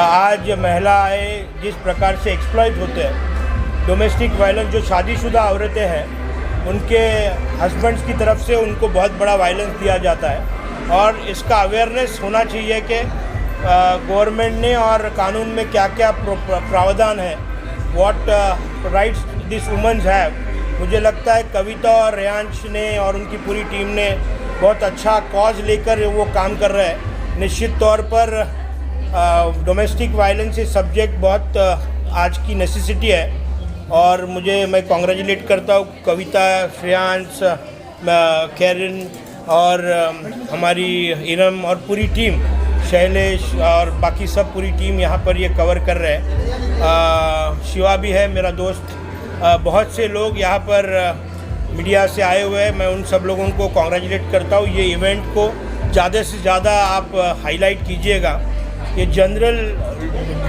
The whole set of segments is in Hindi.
आज महिलाएं जिस प्रकार से एक्सप्लॉइट होते हैं, डोमेस्टिक वायलेंस, जो शादीशुदा औरतें हैं उनके हस्बैंड्स की तरफ से उनको बहुत बड़ा वायलेंस दिया जाता है और इसका अवेयरनेस होना चाहिए कि गवर्नमेंट ने और कानून में क्या क्या प्रावधान है, what rights this womens have. मुझे लगता है कविता और रेयांश ने और उनकी पूरी टीम ने बहुत अच्छा कॉज लेकर वो काम कर रहे हैं। निश्चित तौर पर डोमेस्टिक वायलेंस इस सब्जेक्ट बहुत आज की नेसेसिटी है और मैं कॉन्ग्रेचुलेट करता हूँ कविता, श्रेयांश, कैरन और हमारी इरम और पूरी टीम, शैलेश और बाकी सब पूरी टीम यहाँ पर ये कवर कर रहे हैं। शिवा भी है मेरा दोस्त, बहुत से लोग यहाँ पर मीडिया से आए हुए हैं। मैं उन सब लोगों को कॉन्ग्रेचुलेट करता हूँ। ये इवेंट को ज़्यादा से ज़्यादा आप हाईलाइट कीजिएगा। ये जनरल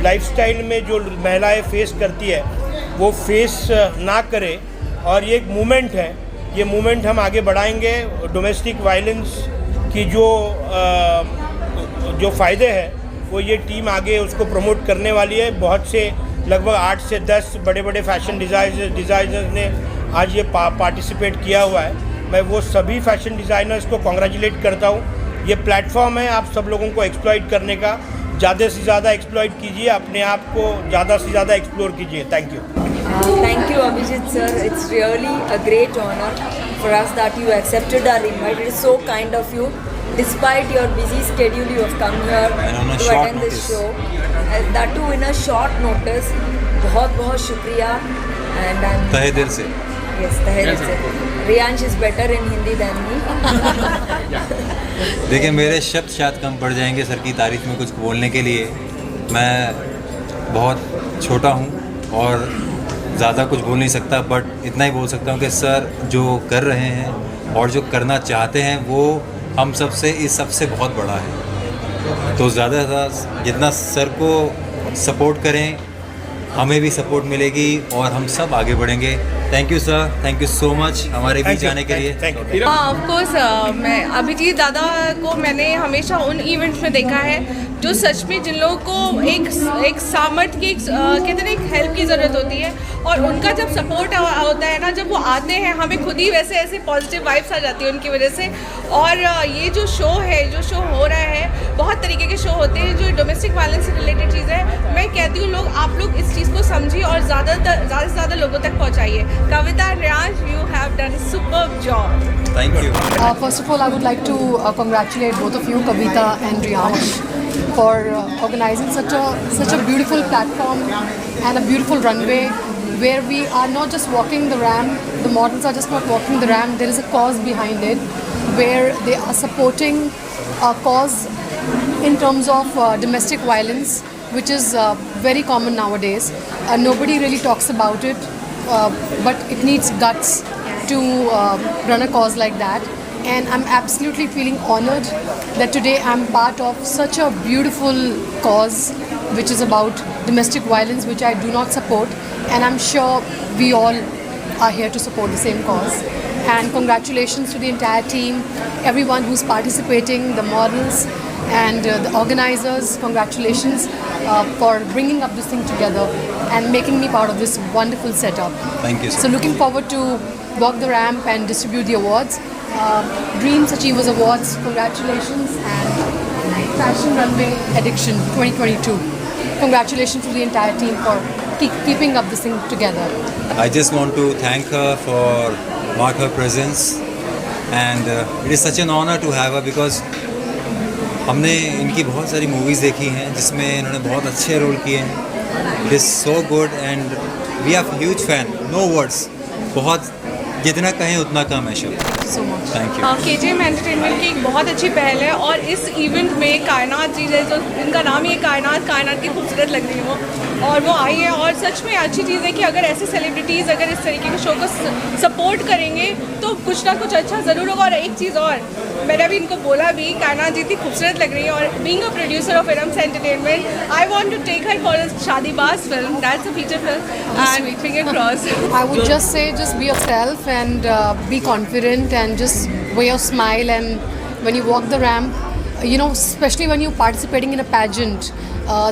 लाइफस्टाइल में जो महिलाएं फेस करती है वो फेस ना करे और ये एक मूवमेंट है। ये मूवमेंट हम आगे बढ़ाएंगे। डोमेस्टिक वायलेंस की जो फ़ायदे हैं वो ये टीम आगे उसको प्रमोट करने वाली है। बहुत से लगभग 8 से 10 बड़े बड़े फैशन डिज़ाइनर्स ने आज ये पार्टिसिपेट किया हुआ है। मैं वो सभी फैशन डिज़ाइनर्स को कॉन्ग्रेचुलेट करता हूँ। ये प्लेटफॉर्म है आप सब लोगों को एक्सप्लॉइट करने का। ज़्यादा से ज़्यादा एक्सप्लॉइट कीजिए, अपने आप को ज़्यादा से ज़्यादा एक्सप्लोर कीजिए। Thank you. Thank you, Abhijit sir. It's really a great honor for us that you accepted our invite. It is so kind of you. Despite your busy schedule, you have come here to attend this show. That too in a short notice. बहुत शुक्रिया. And I'm तहे दिल से. Yes, तहे दिल से. Riyansh is better in Hindi than me. देखिए मेरे शब्द शायद कम पड़ जाएंगे सर की तारीफ में कुछ बोलने के लिए। मैं बहुत छोटा हूँ और ज़्यादा कुछ बोल नहीं सकता, बट इतना ही बोल सकता हूँ कि सर जो कर रहे हैं और जो करना चाहते हैं वो हम सब से इस सबसे बहुत बड़ा है। तो ज़्यादा से ज़्यादा जितना सर को सपोर्ट करें हमें भी सपोर्ट मिलेगी और हम सब आगे बढ़ेंगे। Thank you sir, thank you so much हमारे बीच आने के लिए। हाँ ऑफ कोर्स, मैं अभिजीत दादा को मैंने हमेशा उन इवेंट्स में देखा है जो सच में जिन लोगों को एक सामर्थ्य की कहते हैं एक हेल्प की ज़रूरत होती है और उनका जब सपोर्ट होता है ना, जब वो आते हैं हमें खुद ही वैसे ऐसे पॉजिटिव वाइब्स आ जाती है उनकी वजह से। और ये जो शो हो रहा है, बहुत तरीके के शो होते हैं जो डोमेस्टिक वायलेंस से रिलेटेड चीज़ें हैं। मैं कहती हूँ आप लोग इस चीज़ को समझिए और ज़्यादा से ज़्यादा लोगों तक पहुँचाइए। Kavita and Riyansh, you have done a superb job. Thank you. First of all, I would like to congratulate both of you, Kavita and Riyansh, for organizing such a beautiful platform and a beautiful runway where we are not just walking the ramp. The models are just not walking the ramp. There is a cause behind it, where they are supporting a cause in terms of domestic violence, which is very common nowadays. Nobody really talks about it. But it needs guts to run a cause like that, and I'm absolutely feeling honored that today I'm part of such a beautiful cause which is about domestic violence, which I do not support, and I'm sure we all are here to support the same cause. And congratulations to the entire team, everyone who's participating, the models and the organizers. Congratulations for bringing up this thing together and making me part of this wonderful setup. Thank you, sir. So looking forward to walk the ramp and distribute the awards. Dreams Achievers Awards, congratulations, and Fashion Runway Addiction 2022. Congratulations to the entire team for keeping up this thing together. I just want to thank her for mark her presence, and it is such an honor to have her because हमने इनकी बहुत सारी मूवीज़ देखी हैं जिसमें इन्होंने बहुत अच्छे रोल किए हैं। It is so good and we are huge fan, no words. बहुत जितना कहें उतना कम है शब्द। Thank you. KJM एंटरटेनमेंट की एक बहुत अच्छी पहल है और इस इवेंट में कायनात जी जो इनका नाम ही है कायनात की खूबसूरत लग रही है वो, और वो आई है। और सच में अच्छी चीज़ है कि अगर ऐसे सेलिब्रिटीज़ अगर इस तरीके के शो को सपोर्ट करेंगे तो कुछ ना कुछ अच्छा ज़रूर होगा। और एक चीज़ और, मैंने भी इनको बोला भी, कायनात जी इतनी खूबसूरत लग रही है और being a producer of Iram's entertainment, I want to take her for Shaadibaaz film, that's a feature film, and finger cross. I would just say, just be yourself and be confident and just wear your smile. And when you walk the ramp, you know, especially when you're participating in a pageant,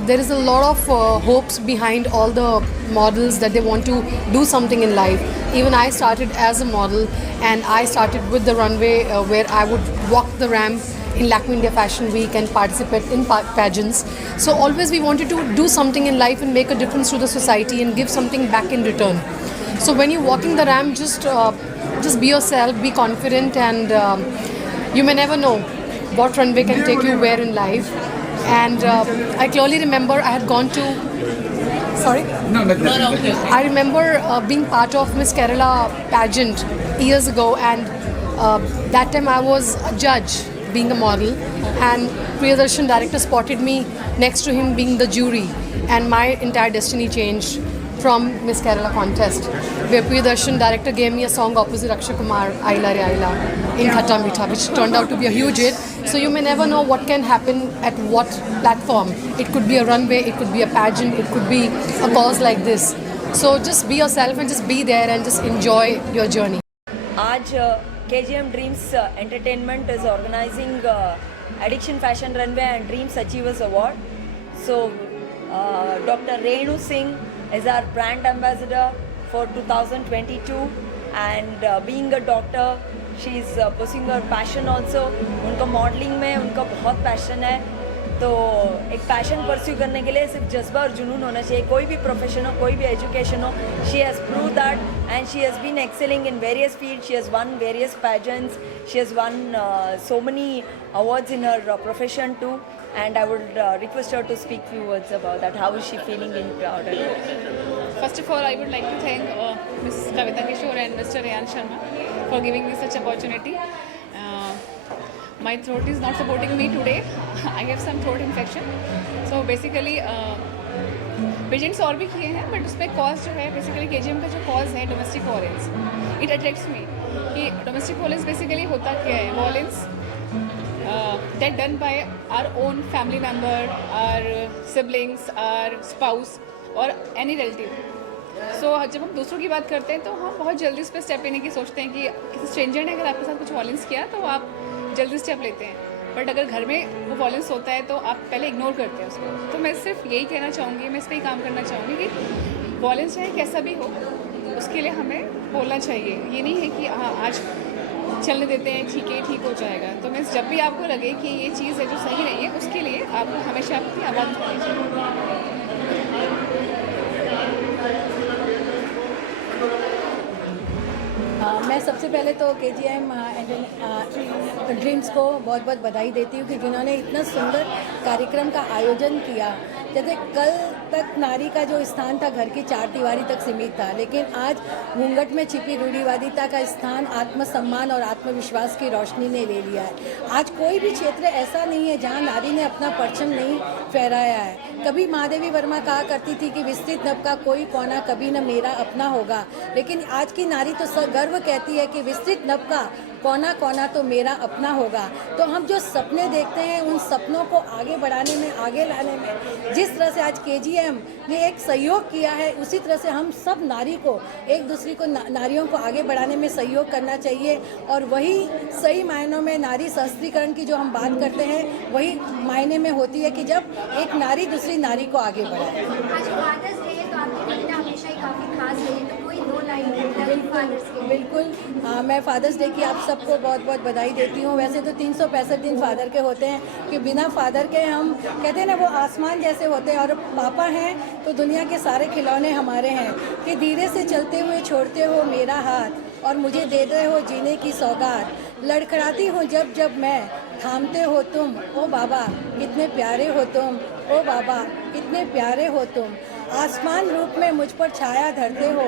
there is a lot of hopes behind all the models that they want to do something in life. Even I started as a model, and I started with the runway where I would walk the ramp in Lakme India Fashion Week and participate in pageants. So always we wanted to do something in life and make a difference to the society and give something back in return. So when you're walking the ramp, just be yourself, be confident, and you may never know what runway can take you where in life. And I clearly remember I had gone to, sorry? No. I remember being part of Miss Kerala pageant years ago, and that time I was a judge, being a model, and Priyadarshan director spotted me next to him being the jury, and my entire destiny changed from Miss Kerala contest, where Priyadarshan director gave me a song opposite Akshay Kumar, Aila Re Aila, in Khatta Meetha, which turned out to be a huge hit. So you may never know what can happen at what platform. It could be a runway, it could be a pageant, it could be a cause like this. So just be yourself and just be there and just enjoy your journey. आज KGM Dreams Entertainment is organizing Addiction Fashion Runway and Dreams Achievers Award. So Dr. Renu Singh is our brand ambassador for 2022, and being a doctor, she is pursuing her passion also. उनका मॉडलिंग में उनका बहुत पैशन है, तो एक पैशन परस्यू करने के लिए सिर्फ जज्बा और जुनून होना चाहिए. कोई भी प्रोफेशन हो, कोई भी एजुकेशन हो, she has proved that, and she has been excelling in various fields. She has won various pageants, she has won so many awards in her profession too, and I would request her to speak few words about that. How is she feeling in crowd? First of all, I would like to thank Ms. Kavita Kishore and Mr. Rayan Sharma for giving me such opportunity. My throat is not supporting me today. I have some throat infection. So basically, pageants और भी किए हैं, बट उसमें कॉज जो है बेसिकली KGM का जो कॉज है डोमेस्टिक वायलेंस, इट अट्रैक्ट्स मी कि डोमेस्टिक वायलेंस बेसिकली होता क्या है. Violence that done by our own family member, our siblings, our spouse or any relative. So जब हम दूसरों की बात करते हैं तो हम बहुत जल्दी उस पर स्टेप लेने की सोचते हैं कि किसी स्ट्रेंजर ने अगर आपके साथ कुछ वायलेंस किया तो आप जल्दी स्टेप लेते हैं, बट अगर घर में वो वायलेंस होता है तो आप पहले इग्नोर करते हैं उसको. तो मैं सिर्फ यही कहना चाहूँगी, मैं इस पर ही काम करना चाहूँगी कि वायलेंस चाहे कैसा भी हो उसके लिए हमें बोलना चाहिए. ये नहीं है कि हाँ आज चलने देते हैं, ठीक है, ठीक हो जाएगा. तो मीन्स जब भी आपको लगे कि ये चीज़ है जो सही नहीं है, उसके लिए आपको हमेशा अपनी आवाज़ उठानी चाहिए. मैं सबसे पहले तो KGM ड्रीम्स को बहुत बहुत बधाई देती हूँ कि जिन्होंने इतना सुंदर कार्यक्रम का आयोजन किया. जैसे कल तक नारी का जो स्थान था घर की चार दीवारी तक सीमित था, लेकिन आज घूंघट में छिपी रूढ़िवादिता का स्थान आत्मसम्मान और आत्मविश्वास की रोशनी ने ले लिया है. आज कोई भी क्षेत्र ऐसा नहीं है जहाँ नारी ने अपना परचम नहीं फहराया है. कभी महादेवी वर्मा कहा करती थी कि विस्तृत नभ का कोई कोना कभी न मेरा अपना होगा, लेकिन आज की नारी तो गर्व कहती है कि विस्तृत नभ का कोना कोना तो मेरा अपना होगा. तो हम जो सपने देखते हैं उन सपनों को आगे बढ़ाने में, आगे लाने में जिस तरह से आज KGM ने एक सहयोग किया है, उसी तरह से हम सब नारी को, एक दूसरे को, नारियों को आगे बढ़ाने में सहयोग करना चाहिए. और वही सही मायनों में नारी सशक्तिकरण की जो हम बात करते हैं वही मायने में होती है कि जब एक नारी दूसरी नारी को आगे बढ़ाए. आज फादर्स डे है तो आपकी वजह हमेशा ही काफ़ी खास रही है, तो कोई दो लाइन बिल्कुल मैं फादर्स डे की आप सबको बहुत बहुत बधाई देती हूँ. वैसे तो 365 दिन फादर के होते हैं कि बिना फादर के हम कहते हैं ना वो आसमान जैसे होते हैं, और पापा हैं तो दुनिया के सारे खिलौने हमारे हैं. कि धीरे से चलते हुए छोड़ते हो मेरा हाथ और मुझे दे रहे हो जीने की सौगात. लड़खड़ाती हूँ जब जब मैं थामते हो तुम, ओ बाबा कितने प्यारे हो तुम, ओ बाबा कितने प्यारे हो तुम. आसमान रूप में मुझ पर छाया धरते हो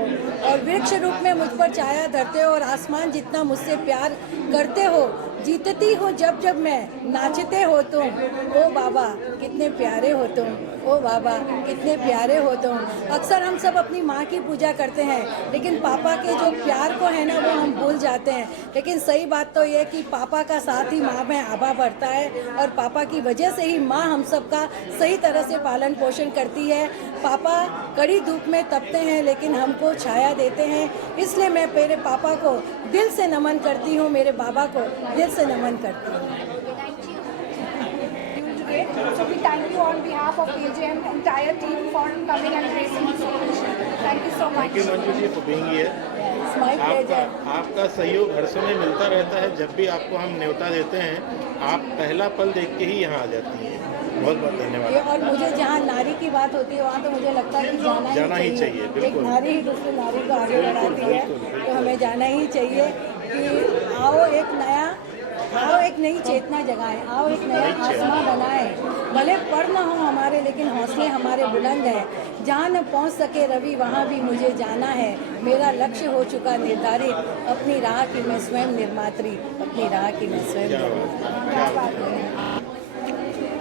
और वृक्ष रूप में मुझ पर छाया धरते हो, और आसमान जितना मुझसे प्यार करते हो. जीतती हूँ जब जब मैं नाचते हो तुम, ओ बाबा कितने प्यारे हो तुम, ओ बाबा कितने प्यारे हो तुम. अक्सर हम सब अपनी माँ की पूजा करते हैं, लेकिन पापा के जो प्यार को है ना वो हम भूल जाते हैं. लेकिन सही बात तो ये कि पापा का साथ ही माँ में आभा बढ़ता है, और पापा की वजह से ही माँ हम सब का सही तरह से पालन पोषण करती है. पापा कड़ी धूप में तपते हैं लेकिन हमको छाया देते हैं. इसलिए मैं मेरे पापा को दिल से नमन करती हूँ, मेरे बाबा को दिल से नमन करती हूँ. So we thank you on behalf of KJM entire team for coming and gracing this occasion. Thank you so much. Thank you Manju ji for being here. It's my pleasure. आपका सहयोग हर समय मिलता रहता है। जब भी आपको हम न्योता देते हैं, आप पहला पल देख के ही यहाँ आ जाती हैं। बहुत बहुत धन्यवाद। और मुझे जहाँ नारी की बात होती है वहाँ तो मुझे लगता है कि जाना ही चाहिए। एक बिल्कुल। नारी ही दूसरी नारी को आगे बढ़ाती है, तो हमें जाना ही चाहिए कि आओ एक नई चेतना जगाएं, आओ एक नया आसमां बनाएं। भले पर ना हो हमारे, लेकिन हौसले हमारे बुलंद हैं। जहाँ न पहुँच सके रवि वहाँ भी मुझे जाना है। मेरा लक्ष्य हो चुका निर्धारित, अपनी राह की मैं स्वयं निर्मात्री, अपनी राह की मैं स्वयं निर्मात्री।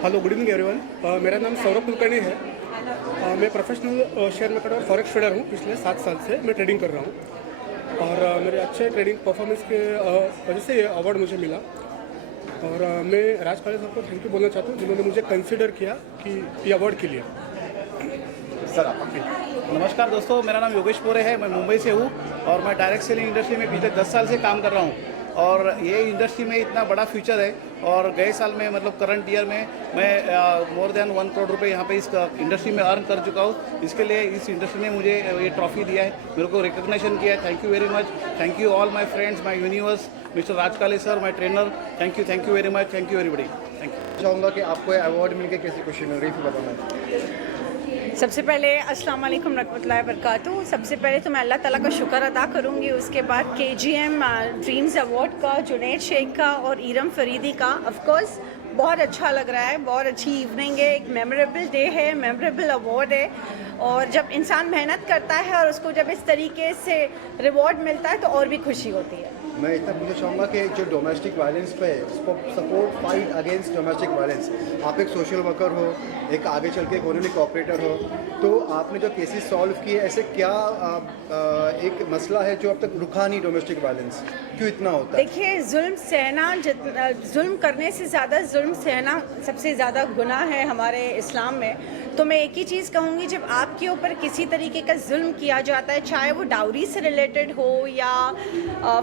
Hello, good evening everyone. मेरा नाम सौरभ कुलकर्णी है। मैं प्रोफेशनल शेयर मार्केट और फॉरेक्स ट्रेडर हूँ। पिछले 7 साल से मैं ट्रेडिंग कर रहा हूँ और मेरे अच्छे ट्रेडिंग परफॉर्मेंस के वजह से ये अवार्ड मुझे मिला। और मैं राज काले साहब को थैंक यू बोलना चाहता हूँ जिन्होंने मुझे कंसिडर किया कि ये अवार्ड के लिए। सर नमस्कार दोस्तों, मेरा नाम योगेश पोरे है। मैं मुंबई से हूँ और मैं डायरेक्ट सेलिंग इंडस्ट्री में पिछले 10 साल से काम कर रहा हूँ और ये इंडस्ट्री में इतना बड़ा फ्यूचर है। और गए साल में मतलब करंट ईयर में मैं मोर देन 1 करोड़ रुपए यहाँ पे इस इंडस्ट्री में अर्न कर चुका हूँ। इसके लिए इस इंडस्ट्री ने मुझे ये ट्रॉफी दिया है, मेरे को रिकग्निशन किया है। Thank you very much. Thank you all my friends, my universe, mister Raj Kale sir, my trainer. Thank you very much. Thank you everybody. Thank you. चाहूँगा कि आपको अवार्ड मिलकर कैसी खुशी मिल रही है बताना। सबसे पहले अस्सलाम वालेकुम रहमतुल्लाहि व बरकातुहू। सबसे पहले तो मैं अल्लाह ताला का शुक्र अदा करूँगी, उसके बाद KGM ड्रीम्स अवार्ड का, जुनैद शेख का और ईरम फरीदी का। ऑफ कोर्स बहुत अच्छा लग रहा है, बहुत अच्छी इवनिंग है, एक मेमोरेबल डे है, मेमोरेबल अवार्ड है। और जब इंसान मेहनत करता है और उसको जब इस तरीके से रिवॉर्ड मिलता है तो और भी खुशी होती है। मैं इतना पूछना चाहूँगा कि जो डोमेस्टिक वायलेंस पे support fight against domestic violence, आप एक सोशल वर्कर हो, एक आगे चल के इकोनॉमिक ऑपरेटर हो, तो आपने जो केसेस सॉल्व किए, ऐसे क्या एक मसला है जो अब तक रुका नहीं डोमेस्टिक वायलेंस, क्यों इतना होता है? देखिए, जुल्म करने से ज़्यादा जुल्म सहना सबसे ज़्यादा गुनाह है हमारे इस्लाम में। तो मैं एक ही चीज़ कहूँगी, जब आपके ऊपर किसी तरीके का जुल्म किया जाता है, चाहे वो डाउरी से रिलेटेड हो या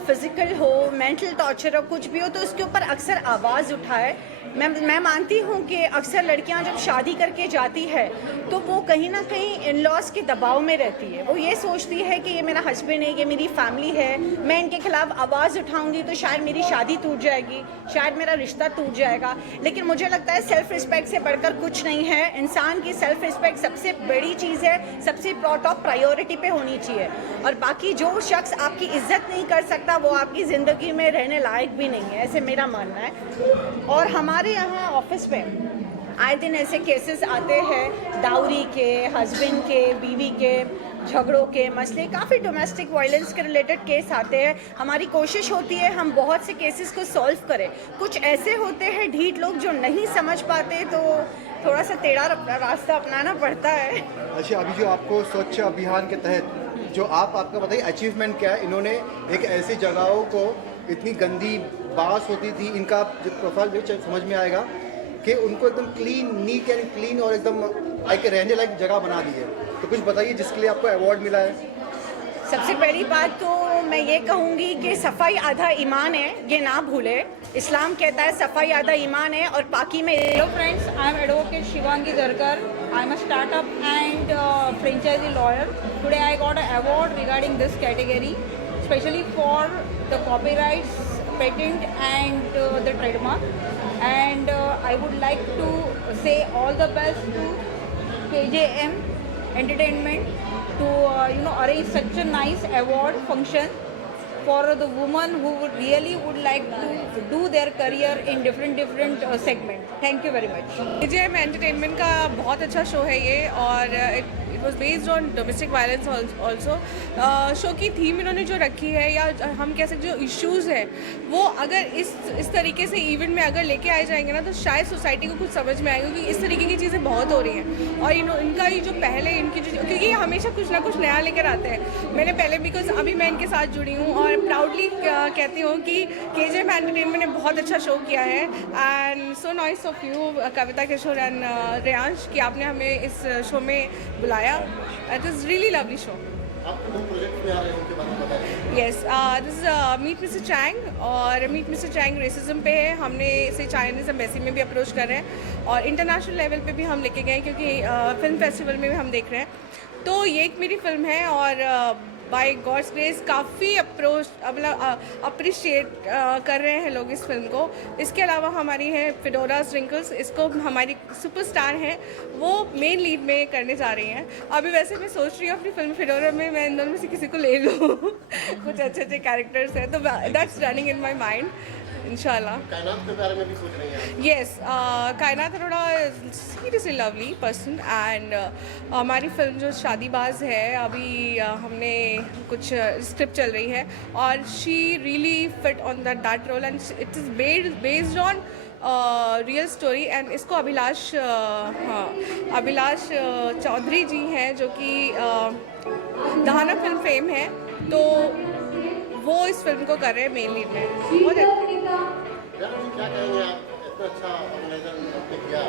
फिज़िकल हो, मेंटल टॉर्चर हो, कुछ भी हो, तो उसके ऊपर अक्सर आवाज़ उठाए। मैं मानती हूँ कि अक्सर लड़कियाँ जब शादी करके जाती है तो वो कहीं ना कहीं इन लॉज के दबाव में रहती है। वो ये सोचती है कि ये मेरा हस्बैंड है, ये मेरी फैमिली है, मैं इनके खिलाफ आवाज़ उठाऊंगी तो शायद मेरी शादी टूट जाएगी, शायद मेरा रिश्ता टूट जाएगा। लेकिन मुझे लगता है सेल्फ रिस्पेक्ट से बढ़कर कुछ नहीं है। इंसान की सेल्फ रिस्पेक्ट सबसे बड़ी चीज़ है, सबसे टॉप प्रायोरिटी पे होनी चाहिए। और बाकी जो शख्स आपकी इज्जत नहीं कर सकता वो आपकी ज़िंदगी में रहने लायक भी नहीं है, ऐसे मेरा मानना है। और हमारे यहाँ ऑफिस में आए दिन ऐसे केसेस आते हैं, डाउरी के, हस्बैंड के, बीवी के झगड़ों के मसले, काफ़ी डोमेस्टिक वायलेंस के रिलेटेड केस आते हैं। हमारी कोशिश होती है हम बहुत से केसेस को सॉल्व करें। कुछ ऐसे होते हैं ढीठ लोग जो नहीं समझ पाते, तो थोड़ा सा टेढ़ा रास्ता अपनाना पड़ता है। अच्छा, अभी जो आपको स्वच्छ अभियान के तहत जो आपका बताइए अचीवमेंट क्या है? इन्होंने एक ऐसी जगहों को, इतनी गंदी बास होती थी, इनका जो प्रोफाइल भी समझ में आएगा कि उनको एकदम क्लीन, नीट एंड क्लीन और एकदम एक रहने लायक जगह बना दी है। तो कुछ बताइए जिसके लिए आपको अवार्ड मिला है। सबसे पहली बात तो मैं ये कहूँगी कि सफाई आधा ईमान है, ये ना भूले। इस्लाम कहता है सफाई आधा ईमान है और पाकी में। Hello friends, I am Advocate Shivangi Zarkar. I am a startup and franchisee lawyer. Today I got an award regarding this category, especially for the copyrights, patent and the trademark. And I would like to say all the best to KJM Entertainment to arrange such a nice award function for the women who would like to do their career in different segment. Thank you very much. KJM entertainment का बहुत अच्छा शो है ये, और it was based on domestic violence also. Show की थीम इन्होंने जो रखी है, या हम कह सकते जो इश्यूज़ है, वो अगर इस तरीके से इवेंट में अगर लेके आए जाएंगे ना, तो शायद सोसाइटी को कुछ समझ में आएगा, क्योंकि इस तरीके की चीज़ें बहुत हो रही हैं। और इनका ये जो पहले इनकी जो, क्योंकि हमेशा कुछ ना कुछ नया लेकर आते हैं। मैंने पहले, बिकॉज अभी मैं इनके साथ जुड़ी हूँ और प्राउडली कहती हूँ कि KJM एंटरटेनमेंट ने बहुत अच्छा शो किया है। And so nice of you Kavita Kishore and Reyansh कि आपने हमें इस शो में बुलाया। It is really lovely show. Yes, this is meet mister Chang, और मीट मिस्टर चैंग रेसिज्म पे है। हमने इसे चाइनीज़ एम्बेसी में भी अप्रोच कर रहे हैं और इंटरनेशनल लेवल पे भी हम लेके गए, क्योंकि फिल्म फेस्टिवल में भी हम देख रहे हैं। तो ये एक मेरी फिल्म है और बाय गॉड्स ग्रेस काफ़ी अप्रिशिएट कर रहे हैं लोग इस फिल्म को। इसके अलावा हमारी है फिडोरा रिंकल्स, इसको हमारी सुपरस्टार हैं वो मेन लीड में करने जा रही हैं। अभी वैसे मैं सोच रही हूँ अपनी फिल्म फिडोरा में मैं इन दोनों में से किसी को ले लूँ कुछ अच्छे अच्छे कैरेक्टर्स हैं, तो that's running in my mind. इंशाल्लाह कायनात के बारे में भी सोच रही हैं? यस, कायनात Arora seriously lovely person, and हमारी फिल्म जो शादीबाज है अभी हमने कुछ स्क्रिप्ट चल रही है और she really fit on that role, and it is based on real story. And इसको अभिलाष चौधरी जी हैं जो कि दहाना फिल्म फेम है, तो वो इस फिल्म को कर रहे हैं मेन लीड में। बहुत क्या कहेंगे आप, इतना अच्छा ऑर्गेनाइजर किया,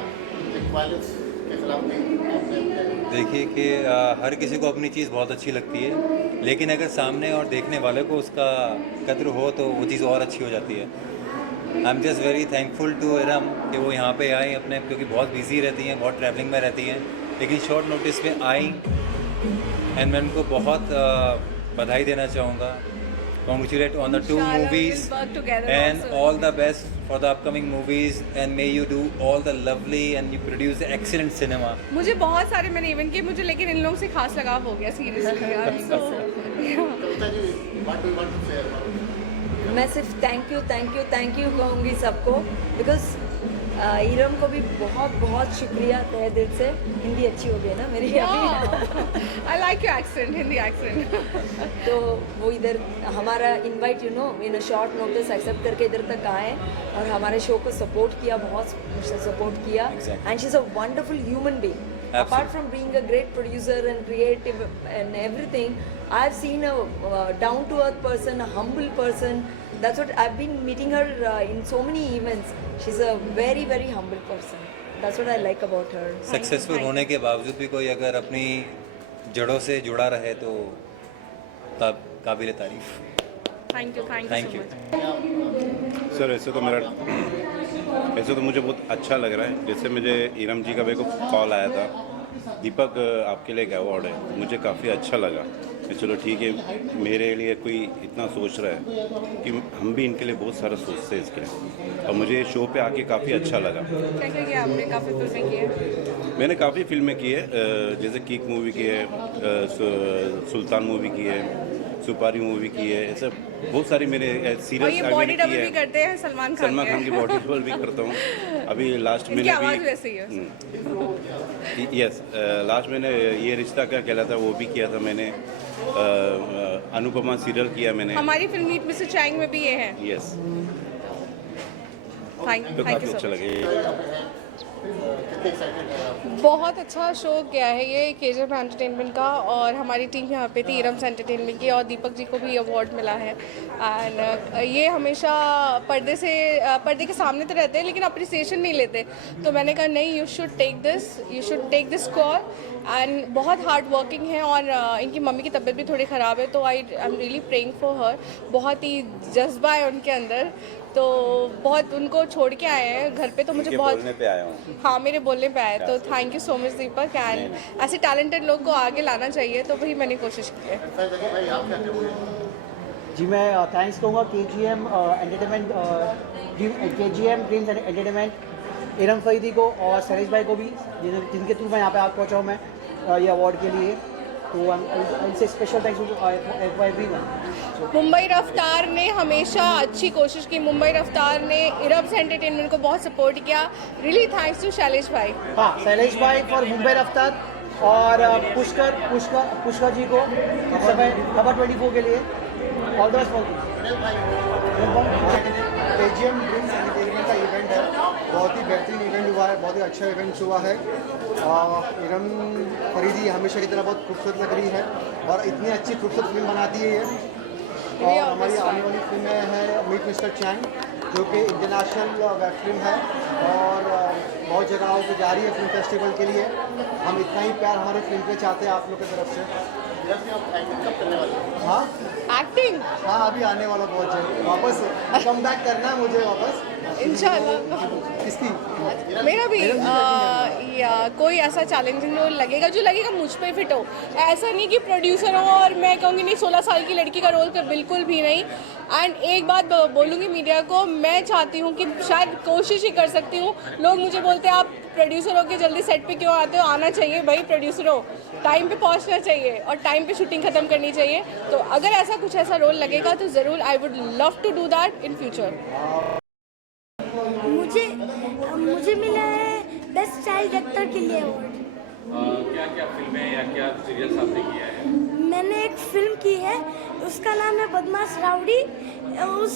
एक वायलेंस के खिलाफ भी? देखिए कि हर किसी को अपनी चीज़ बहुत अच्छी लगती है, लेकिन अगर सामने और देखने वाले को उसका कद्र हो तो वो चीज़ और अच्छी हो जाती है। I am just very thankful to Iram कि वो यहाँ पे आई अपने, क्योंकि बहुत बिजी रहती हैं, बहुत ट्रैवलिंग में रहती हैं, लेकिन शॉर्ट नोटिस पे आई, एंड मैं उनको बहुत बधाई देना चाहूँगा। Congratulate on the 2 movies and all the best for the upcoming movies, and may you do all the lovely and you produce excellent cinema. मुझे बहुत सारे मैंने इवन किए, मुझे लेकिन इन लोगों से खास लगाव हो गया सीरियसली यार। मैं सिर्फ थैंक यू कहूँगी सबको, बिकॉज इरम को भी बहुत बहुत शुक्रिया तहे दिल से। हिंदी अच्छी हो गई ना मेरी अभी? I like your accent, Hindi accent. तो वो इधर हमारा invite in a short notice accept करके इधर तक आए और हमारे शो को सपोर्ट किया, बहुत सपोर्ट किया, and she is a wonderful human being. Apart from being a great producer and creative and everything, I've seen a down-to-earth person, a humble person. That's what I've been meeting her in so many events. She's a very, very humble person. That's what I like about her. Successful होने के बावजूद भी कोई अगर अपनी जड़ों से जुड़ा रहे तो तब काबिल तारीफ। Thank you thank you. Sir ऐसे तो मुझे बहुत अच्छा लग रहा है। जैसे मुझे इरम जी का मेरे को कॉल आया था, दीपक आपके लिए एक अवार्ड है, मुझे काफ़ी अच्छा लगा कि चलो ठीक है, मेरे लिए कोई इतना सोच रहा है कि हम भी इनके लिए बहुत सारा सोचते हैं इसके लिए, और मुझे शो पे आके काफ़ी अच्छा लगा। क्या किया आपने? काफ़ी फिल्में की है? मैंने काफ़ी फिल्में की है, जैसे किक मूवी की है, सुल्तान मूवी की है, सुपारी मूवी की है, ऐसा बहुत सारी मेरे सीरियस बॉडी डबल भी करते हैं सलमान खान की बॉडी डबल भी करता हूँ। अभी लास्ट मैंने आवाज़ वैसे ही है। यस, लास्ट मैंने ये रिश्ता क्या कहलाता वो भी किया था मैंने, अनुपमा सीरियल किया मैंने। हमारी फिल्म मीट मिस्टर चैंग में भी ये है। यस, थैंक तो काफ़ी यू अच्छा लगे। बहुत अच्छा शो गया है ये केजर एंटरटेनमेंट का, और हमारी टीम यहाँ पे थी इरम्स एंटरटेनमेंट की, और दीपक जी को भी अवार्ड मिला है। एंड ये हमेशा पर्दे के सामने तो रहते हैं लेकिन अप्रिसिएशन नहीं लेते, तो मैंने कहा नहीं, you should take this call. And बहुत हार्ड वर्किंग है, और इनकी मम्मी की तबीयत भी थोड़ी ख़राब है, तो आई am really praying for her. बहुत ही जज्बा है उनके अंदर, तो बहुत उनको छोड़ के आए हैं घर पे, तो मुझे बहुत बोलने पे आया हूँ। हाँ, मेरे बोलने पे आए, तो thank you so much Deepak. And ऐसे टैलेंटेड लोग को आगे लाना चाहिए, तो वही मैंने कोशिश की है। जी मैं थैंक्स कहूँगा KGM entertainment, KGM dreams entertainment, Iram Faridi को और सरेश भाई को भी, जिनके थ्रू मैं यहाँ पे आ पहुँचा हूँ मैं ये अवार्ड के लिए, तो I say special thanks to everyone. Mumbai Raftaar ने हमेशा अच्छी कोशिश की, मुंबई रफ्तार ने इरम्स एंटरटेनमेंट को बहुत सपोर्ट किया। रियली थैंक्स टू शैलेश भाई। हाँ, शैलेश भाई फॉर मुंबई रफ्तार, और पुष्कर जी को खबर 24 के लिए all the best. KGM dreams entertainment का इवेंट है, बहुत ही बेहतरीन इवेंट हुआ है, बहुत ही अच्छा इवेंट हुआ है। इरम फरीदी हमेशा की तरह बहुत खूबसूरत लग रही है और इतनी अच्छी खूबसूरत फिल्म बनाती है ये। और हमारी आने वाली फिल्में हैं मीट मिस्टर चैंग, जो कि इंटरनेशनल वेब फिल्म है और बहुत जगहों पे जा रही है फिल्म फेस्टिवल के लिए। हम इतना ही प्यार हमारे फिल्म पे चाहते हैं आप लोग की तरफ से। हाँ एक्टिंग हाँ अभी आने वाला बहुत जल्द, वापस कम बैक करना है मुझे वापस इंशाल्लाह। किसकी मेरा भी या कोई ऐसा चैलेंजिंग रोल लगेगा जो लगेगा मुझ पे फिट हो। ऐसा नहीं कि प्रोड्यूसर हो और मैं कहूँगी नहीं 16 साल की लड़की का रोल कर, बिल्कुल भी नहीं। एंड एक बात बोलूँगी मीडिया को, मैं चाहती हूँ कि शायद कोशिश ही कर सकती हूँ। लोग मुझे बोलते हैं आप प्रोड्यूसर हो के जल्दी सेट पे क्यों आते हो? आना चाहिए भाई, प्रोड्यूसर हो, टाइम पे पहुँचना चाहिए और टाइम पे शूटिंग ख़त्म करनी चाहिए। तो अगर ऐसा कुछ ऐसा रोल लगेगा तो ज़रूर I would love to do that in future. मुझे मिला है बेस्ट चाइल्ड एक्टर के लिए अवार्ड। क्या क्या फिल्में या क्या सीरियल्स आपने किया है? मैंने एक फिल्म की है, उसका नाम है बदमाश राउडी। उस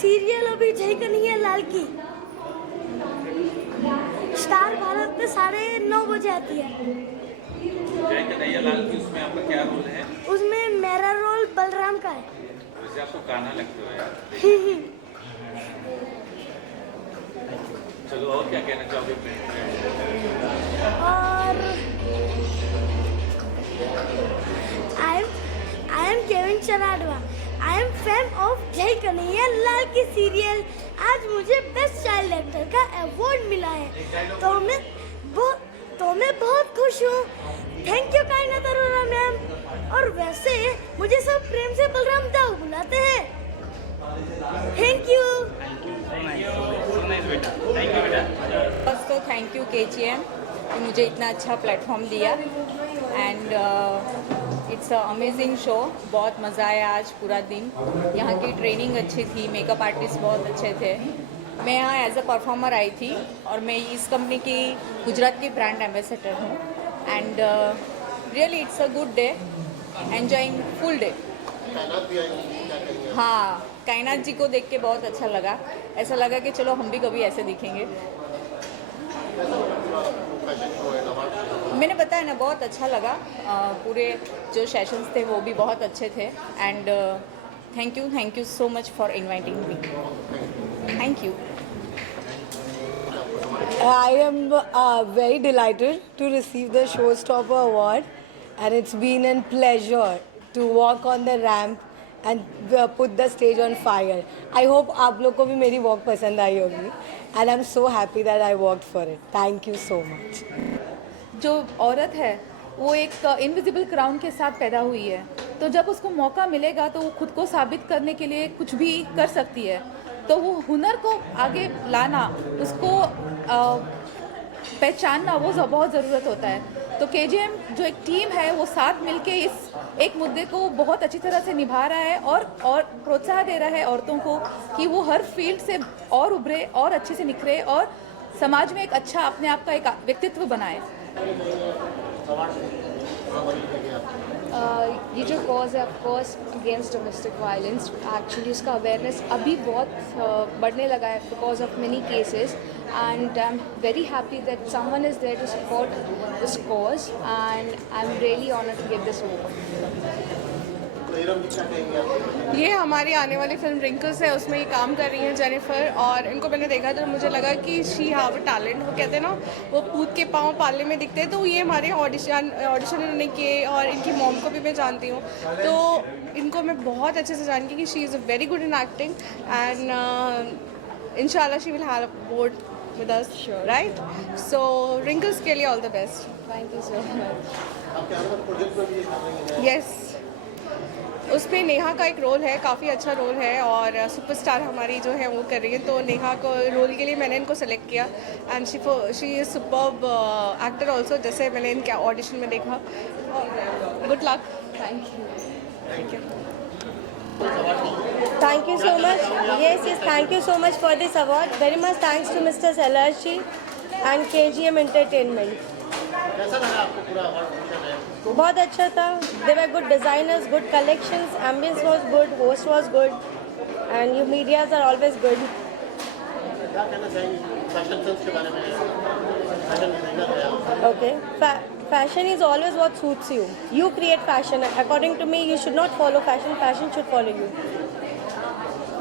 सीरियल अभी जय कन्हैया लाल की स्टार भारत पे 9:30 बजे आती है। जय कन्हैया लाल की उसमें आपका क्या रोल है? उसमें मेरा रोल बलराम का है। वैसे आपको गाना लगते हो यार। चलो और क्या कहना चाहोगे? और I am Kevin Charadwa. I am fan of Jai Kanhaiya Lal की सीरियल। आज मुझे बेस्ट चाइल्ड एक्टर का अवार्ड मिला है तो मैं बहुत खुश हूँ। थैंक यू कायनात अरोरा मैम। और वैसे मुझे सब प्रेम से बलराम दाऊ बुलाते हैं। Thank you. फर्स्ट तो थैंक यू KGM कि मुझे इतना अच्छा प्लेटफॉर्म दिया and it's a amazing show. बहुत मज़ा आया आज पूरा दिन। यहाँ की ट्रेनिंग अच्छी थी, मेकअप आर्टिस्ट बहुत अच्छे थे। मैं यहाँ एज अ परफॉर्मर आई थी और मैं इस कंपनी की गुजरात की ब्रांड एम्बेसडर हूँ and really it's a good day, enjoying full day. हाँ, कायनात जी को देख के बहुत अच्छा लगा। ऐसा लगा कि चलो हम भी कभी ऐसे दिखेंगे। मैंने बताया ना, बहुत अच्छा लगा। पूरे जो सेशंस थे वो भी बहुत अच्छे थे and thank you so much for inviting me. Thank you. I am very delighted to receive the Showstopper Award, and it's been a pleasure to walk on the ramp and put the stage on fire. I hope आप लोग को भी मेरी walk पसंद आई होगी and I'm so happy that I walked for it. Thank you so much. जो औरत है वो एक इनविजिबल क्राउन के साथ पैदा हुई है, तो जब उसको मौका मिलेगा तो वो खुद को साबित करने के लिए कुछ भी कर सकती है। तो वो हुनर को आगे लाना, उसको पहचानना, वो बहुत ज़रूरत होता है। तो KGM जो एक टीम है वो साथ मिलके इस एक मुद्दे को बहुत अच्छी तरह से निभा रहा है और प्रोत्साहन दे रहा है औरतों को कि वो हर फील्ड से और उभरे और अच्छे से निखरे और समाज में एक अच्छा अपने आप का एक व्यक्तित्व बनाए। ये जो कॉज है of course against domestic violence, actually उसका अवेयरनेस अभी बहुत बढ़ने लगा है because of many cases and I am very happy that someone is there to support this cause and I am really honoured to get this over. ये हमारी आने वाली फिल्म रिंकल्स है, उसमें ये काम कर रही हैं जेनिफर, और इनको मैंने देखा तो मुझे लगा कि शी हैव अ टैलेंट। वो कहते हैं ना, वो पूत के पाँव पालने में दिखते हैं। तो ये हमारे ऑडिशन इन्होंने किए और इनकी मॉम को भी मैं जानती हूँ, तो इनको मैं बहुत अच्छे से जानती हूँ कि she is a very good in acting and इंशाल्लाह she will have a board with us, sure, right? So wrinkles के लिए all the best. Thank you so much. Yes. उसमें नेहा का एक रोल है, काफ़ी अच्छा रोल है और सुपरस्टार हमारी जो है वो कर रही है। तो नेहा को रोल के लिए मैंने इनको सेलेक्ट किया and she is superb actor also, जैसे मैंने इनके ऑडिशन में देखा। Good luck. Thank you. Thank you. Thank you so much. Yes, thank you so much for this award. Very much thanks to Mr. Salarshi and KGM Entertainment. कैसा लगा आपको पूरा अवार्ड? बहुत अच्छा था. They were good designers, good collections, ambience was good, host was good, and you medias are always good. क्या कहना चाहेंगे फैशन सेंस के बारे में? फैशन डिजाइनर है आप। Okay. Fashion is always what suits you. You create fashion. According to me, you should not follow fashion. Fashion should follow you.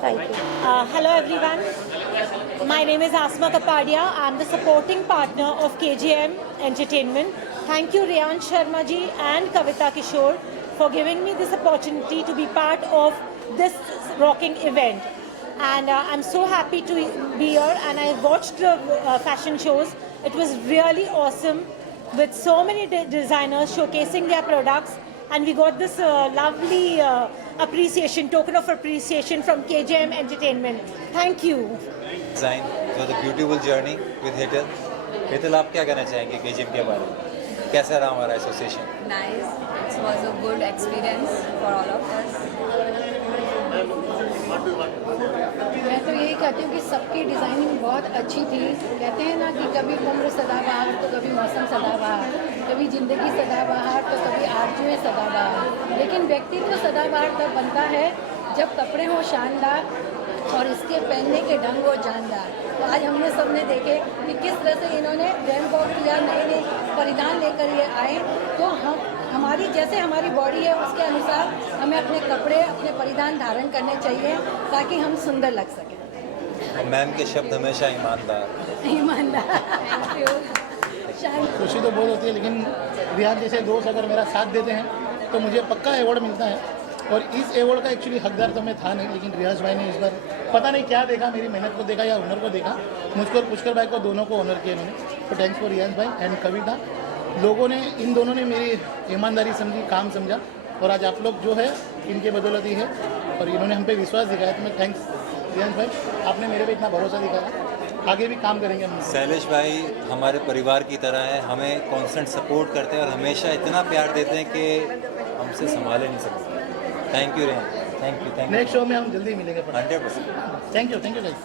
Thank you. Hello everyone. My name is Asma Kapadia. I'm the supporting partner of KGM Entertainment. Thank you, Riyan Sharma ji and Kavita Kishore, for giving me this opportunity to be part of this rocking event. And I'm so happy to be here, and I watched the fashion shows. It was really awesome, with so many designers showcasing their products, and we got this lovely token of appreciation from KJM Entertainment. Thank you. Design for the beautiful journey with Hetal. Hetal, आप क्या कहना चाहेंगे केजीएम के बारे में? कैसा रहा हमारा association? Nice. It was a good experience for all of us. मैं तो यही कहती हूँ कि सबकी डिज़ाइनिंग बहुत अच्छी थी। कहते हैं ना कि कभी उम्र सदाबहार तो कभी मौसम सदाबहार, कभी ज़िंदगी सदाबहार तो कभी आरज़ुएं सदाबहार, लेकिन व्यक्ति तो सदाबहार तब बनता है जब कपड़े हों शानदार और इसके पहनने के ढंग हो जानदार। तो आज हमने सबने देखे कि किस तरह से इन्होंने रैंप वॉक किया, नए नए परिधान लेकर ये आए। तो हमारी जैसे हमारी बॉडी है उसके अनुसार हमें अपने कपड़े, अपने परिधान धारण करने चाहिए ताकि हम सुंदर लग सकें। मैम के शब्द हमेशा ईमानदार। ईमानदार। Thank you. खुशी तो बहुत होती है, लेकिन रियान जैसे दोस्त अगर मेरा साथ देते हैं तो मुझे पक्का अवार्ड मिलता है। और इस अवार्ड का एक्चुअली हकदार तो मैं था नहीं, लेकिन रियाज भाई ने इस बार पता नहीं क्या देखा, मेरी मेहनत को देखा या हुनर को देखा, मुझको और पुष्कर भाई को, दोनों को ऑनर किया इन्होंने। तो थैंक्स फॉर रियाज भाई एंड कविता। लोगों ने, इन दोनों ने मेरी ईमानदारी समझी, काम समझा, और आज आप लोग जो है इनके बदौलत ही है, और इन्होंने हम पे विश्वास दिखाया। तो मैं थैंक्स रियाज भाई, आपने मेरे पे इतना भरोसा दिखाया। आगे भी काम करेंगे हम। शैलेश भाई हमारे परिवार की तरह है, हमें कांस्टेंट सपोर्ट करते हैं और हमेशा इतना प्यार देते हैं कि हमसे संभाले नहीं सकते। Thank you rain, thank you. Next show में हम जल्दी मिलेंगे। 100%। Thank you guys.